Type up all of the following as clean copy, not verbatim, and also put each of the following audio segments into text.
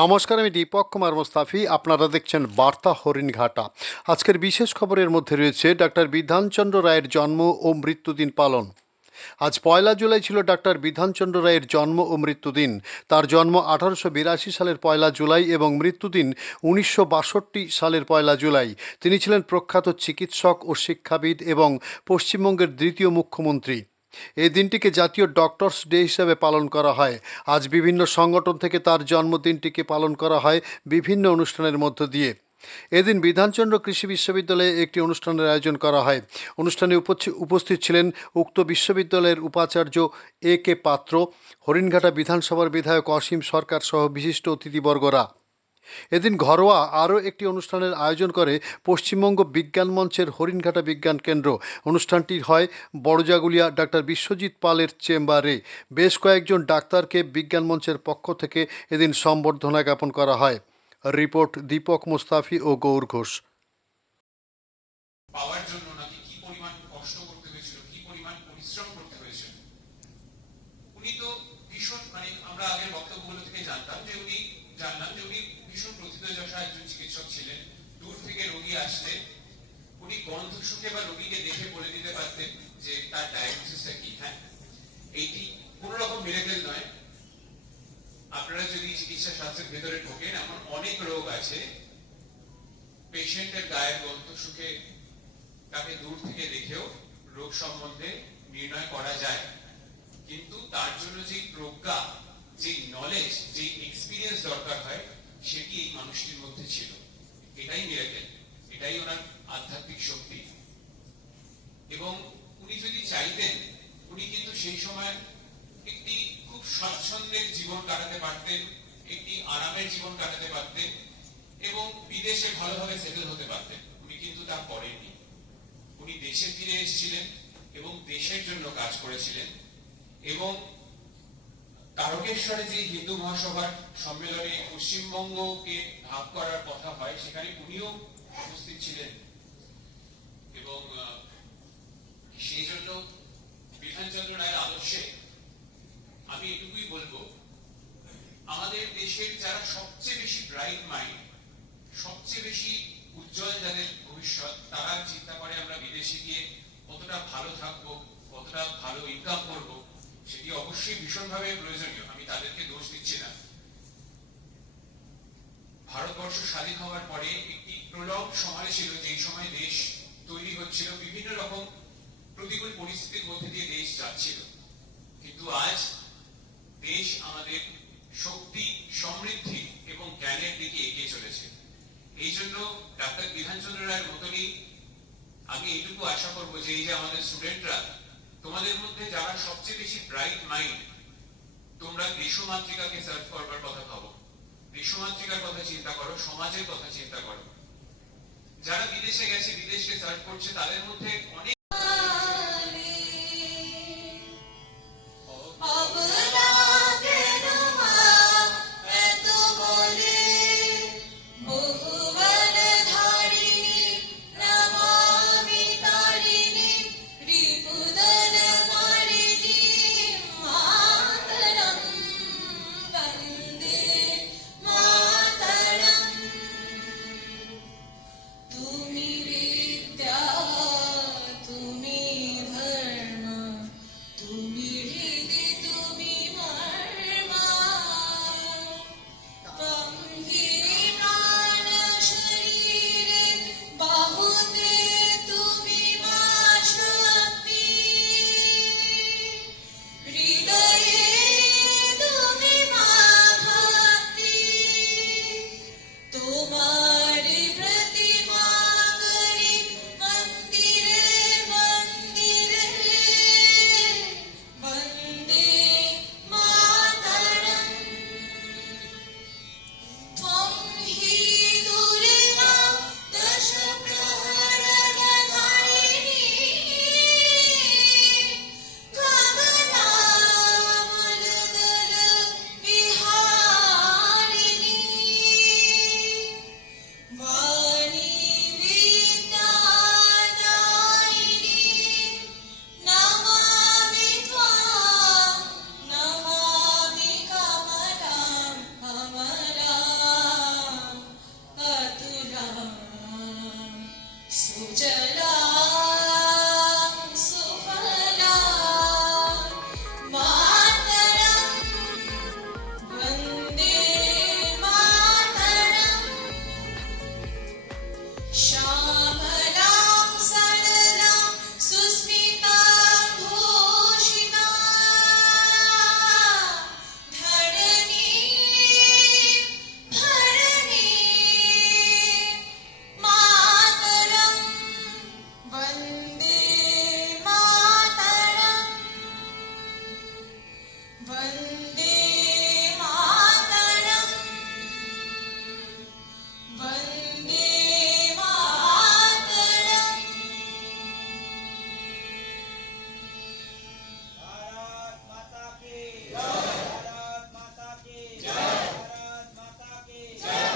নমস্কার, আমি দীপক কুমার মোস্তাফি। আপনারা দেখছেন বার্তা হরিণঘাটা। আজকের বিশেষ খবরের মধ্যে রয়েছে ডাক্তার বিধানচন্দ্র রায়ের জন্ম ও মৃত্যুদিন পালন। আজ 1 জুলাই ছিল ডাক্তার বিধানচন্দ্র রায়ের জন্ম ও মৃত্যুদিন। তার জন্ম 1882 সালের 1 জুলাই এবং মৃত্যুদিন 1962 সালের 1 জুলাই। তিনি ছিলেন প্রখ্যাত চিকিৎসক ও শিক্ষাবিদ এবং পশ্চিমবঙ্গের দ্বিতীয় মুখ্যমন্ত্রী। এই দিনটিকে জাতীয় ডক্টরস ডে হিসেবে পালন করা হয়। আজ বিভিন্ন সংগঠন থেকে তার জন্মদিনটিকে পালন করা হয় বিভিন্ন অনুষ্ঠানের মধ্য দিয়ে। এদিন বিধানচন্দ্র কৃষি বিশ্ববিদ্যালয়ে একটি অনুষ্ঠানের আয়োজন করা হয়। অনুষ্ঠানে উপস্থিত ছিলেন উক্ত বিশ্ববিদ্যালয়ের উপাচার্য A.K. পাত্র, হরিণঘাটা বিধানসভার বিধায়ক অসীম সরকার সহ বিশিষ্ট অতিথিবর্গরা। এদিন ঘরোয়া আরও একটি অনুষ্ঠানের আয়োজন করে পশ্চিমবঙ্গ বিজ্ঞান মঞ্চের হরিণঘাটা বিজ্ঞান কেন্দ্র। অনুষ্ঠানটি হয় বড়জাগুলিয়া ডাক্তার বিশ্বজিৎ পালের চেম্বারে। বেশ কয়েকজন ডাক্তারকে বিজ্ঞান মঞ্চের পক্ষ থেকে এদিন সম্বর্ধনা জ্ঞাপন করা হয়। রিপোর্ট দীপক মুস্তাফি ও গৌর ঘোষ। পাওয়ার জন্য নাকি কি পরিমাণ কষ্ট করতে হয়েছিল, কি পরিমাণ পরিশ্রম করতে হয়েছিল। উনি তো ভীষণ আমরা আগের বক্তব্যগুলো থেকে জানলাম যে উনি ভীষণ প্রথিতযশা একজন চিকিৎসক ছিলেন। দূর থেকে রোগী আসলে উনি গন্ধ শুকে বা রোগীকে দেখে বলে দিতে পারতেন যে তার ডায়াগনোসিসটা কি। হ্যাঁ, এইটি কোনো রকম মিরাকেল নয়। আপনারা যদি চিকিৎসা শাস্ত্রের ভেতরে ঢোকেন, এমন অনেক রোগ আছে পেশেন্টের গায়ের গন্ধ শুকে তাকে দূর থেকে দেখেও রোগ সম্বন্ধে নির্ণয় করা যায়। কিন্তু তার জন্য যে প্রজ্ঞা, যে নলেজ, যে এক্সপিরিয়েন্স দরকার হয়, সেটি এই মানুষটির মধ্যে ছিল। এটাই মিরাকেল, এটাই ওনার আধ্যাত্মিক শক্তি। এবং উনি যদি চাইতেন, উনি কিন্তু সেই সময় একটি খুব স্বাচ্ছন্দ্যের জীবন কাটাতে পারতেন, একটি আরামের জীবন কাটাতে পারতেন এবং বিদেশে ভালোভাবে সেটেল হতে পারতেন। উনি কিন্তু তা করেননি। উনি দেশে ফিরে এসেছিলেন এবং দেশের জন্য কাজ করেছিলেন। এবং তারকেশ্বরে যে হিন্দু মহাসভার সম্মেলনে পশ্চিমবঙ্গকে ভাগ করার কথা হয়, সেখানে উনিও উপস্থিত ছিলেন। এবং সেই জন্য বিধানচন্দ্র রায়ের আদর্শে আমি এটুকুই বলবো, আমাদের দেশের যারা সবচেয়ে বেশি ব্রাইট মাইন্ড, সবচেয়ে বেশি উজ্জ্বল যাদের ভবিষ্যৎ, তারা চিন্তা করে আমরা বিদেশে গিয়ে কতটা ভালো থাকবো, কতটা ভালো ইনকাম করব। সেটি অবশ্যই ভীষণভাবে প্রয়োজনীয়, আমি তাদেরকে দোষ দিচ্ছি না। ভারতবর্ষ স্বাধীন হওয়ার পরে একটি প্রলব সময় ছিল, যেই সময় দেশ তৈরি হচ্ছিল, বিভিন্ন রকম প্রতিকূল পরিস্থিতির মধ্যে দিয়ে দেশ যাচ্ছিল। কিন্তু আজ দেশ আমাদের শক্তি, সমৃদ্ধি এবং জ্ঞানের দিকে এগিয়ে চলেছে। এই জন্য ডাক্তার বিধানচন্দ্র রায়ের মতনই আমি এইটুকু আশা করবো যে এই যে আমাদের স্টুডেন্টরা, তোমাদের মধ্যে যারা সবচেয়ে বেশি ব্রাইট মাইন্ড, তোমরা দেশমাতৃকাকে সার্ভ করবার কথা ভাবো, দেশমাতৃকার কথা চিন্তা করো, সমাজের কথা চিন্তা করো। যারা বিদেশে গেছে, বিদেশকে সার্ভ করছে, তাদের মধ্যে অনেক सुजला सुफला मातरम वन्दे मातरम श्यामलां सरलां सुस्मितां भूषितां धरणीं धरणीं मातरं वन्दे मातरं वन्दे मातरं वन्दे मातरम् भारत माता की जय। भारत माता की जय। भारत माता की जय।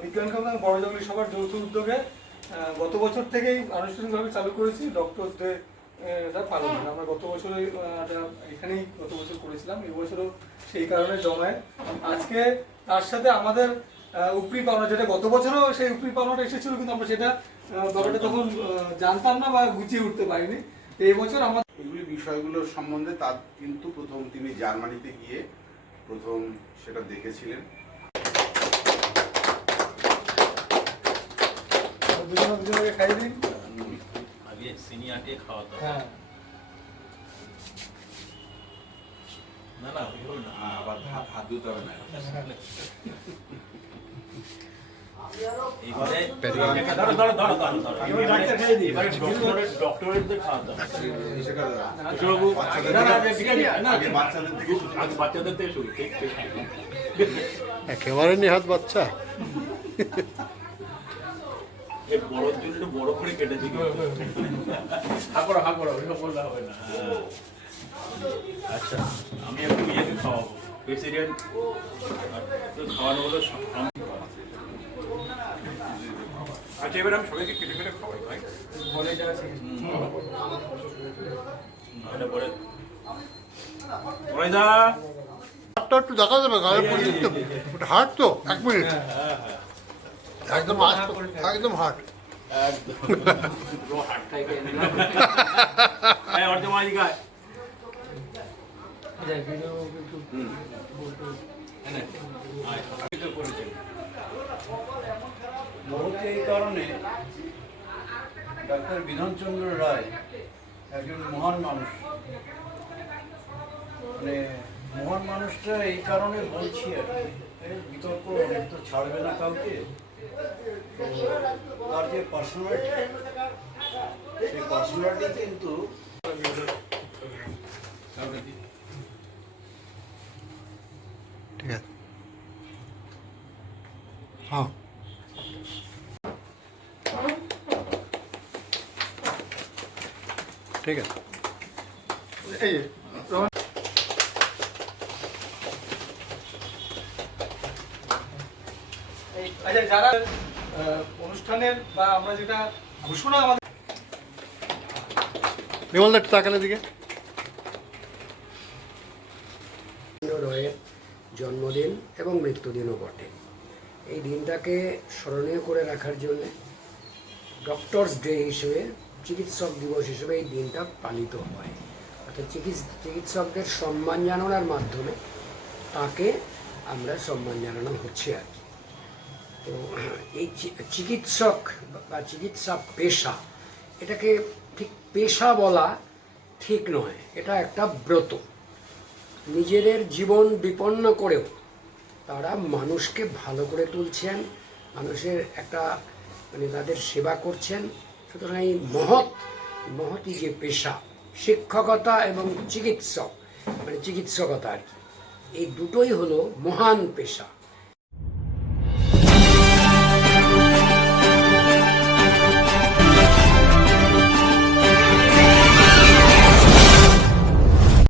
বিজ্ঞান কামনা বড় জঙ্গলি সবার যৌথ উদ্যোগে গত বছর থেকেই আনুষ্ঠানিকভাবে চালু করেছি ডক্টরস ডে পালন। আমরা গত বছর এখানেই গত বছর করেছিলাম, এই বছরও সেই কারণে জমায়েত। আজকে তার সাথে আমাদের উপরি পাওনা, যেটা গত বছরও সেই উপরি পাওনাটা এসেছিল, কিন্তু আমরা সেটা ব্যাপারটা তখন জানতাম না বা গুছিয়ে উঠতে পারিনি। এই বছর আমাদের এগুলি বিষয়গুলোর সম্বন্ধে তার কিন্তু প্রথম তিনি জার্মানিতে গিয়ে প্রথম সেটা দেখেছিলেন। দুজনকে খাইয়ে দিন। আগে সিনিয়রকে খাওয়াতে হবে। হ্যাঁ, না না ওইভাবে না। আবার হাত ধুতে হবে না। এবারে ধরো ধরো ধরো ধরো ধরো। এবার ডাক্তার খাইয়ে দিই। এবারে ডক্টরেটদের খাওয়াতে হবে। সেটা বাবু, না না ঠিক আছে না আগে বাচ্চাদের থেকে শুরু আজ বাচ্চাদের থেকে শুরু। ঠিক ঠিক। একেবারে নিহাত বাচ্চা। এই বড়র জন্য একটু বড় করে কেটেছি। হা করো ওইসব বললে হবে না। হ্যাঁ। আচ্ছা আমি একটু ইয়েকে খাওয়াবো, প্রেসিডেন্ট খাওয়ানো হলো। আচ্ছা এবার আমি সবাইকে কেটে কেটে খাওয়াই ভাই। বলে যা আছে। নাহলে পরে ওরাইদা। হাতটা একটু দেখা যাবে গায়ে পড়ে তো, ওটা হার্ট তো, 1 মিনিট, একদম একদম হার্ট। একদম পুরো হাট খাইকে এই অর্ধ মাঝি গায় মহতি এই কারণে ডাক্তার বিধানচন্দ্র রায় একজন মহান মানুষ। মানে মহান মানুষটা এই কারণে বলছি আর কি, এই বিতর্ক অনেক তো ছাড়বে না কাউকে। তো তার যে পার্সোনালিটি, সেই পার্সোনালিটি কিন্তু ঠিক আছে, হ্যাঁ ঠিক আছে। এই আচ্ছা, যারা অনুষ্ঠানের বা আমরা যেটা ঘোষণা আমাদের বিমলদা একটু তাকানোর দিকে। রয়ের জন্মদিন এবং মৃত্যুদিনও বটে। এই দিনটাকে স্মরণীয় করে রাখার জন্য ডক্টরস ডে হিসেবে, চিকিৎসক দিবস হিসেবে এই দিনটা পালিত হয়। অর্থাৎ চিকিৎসকদের সম্মান জানানোর মাধ্যমে তাকে আমরা সম্মান জানানো হচ্ছে আর কি। তো এই চিকিৎসক বা চিকিৎসা পেশা, এটাকে ঠিক পেশা বলা ঠিক নয়, এটা একটা ব্রত। নিজেদের জীবন বিপন্ন করেও তারা মানুষকে ভালো করে তুলছেন, মানুষের একটা মানে তাদের সেবা করছেন। সুতরাং এই মহতি যে পেশা, শিক্ষকতা এবং চিকিৎসক মানে চিকিৎসকতা আর কি, এই দুটোই হলো মহান পেশা।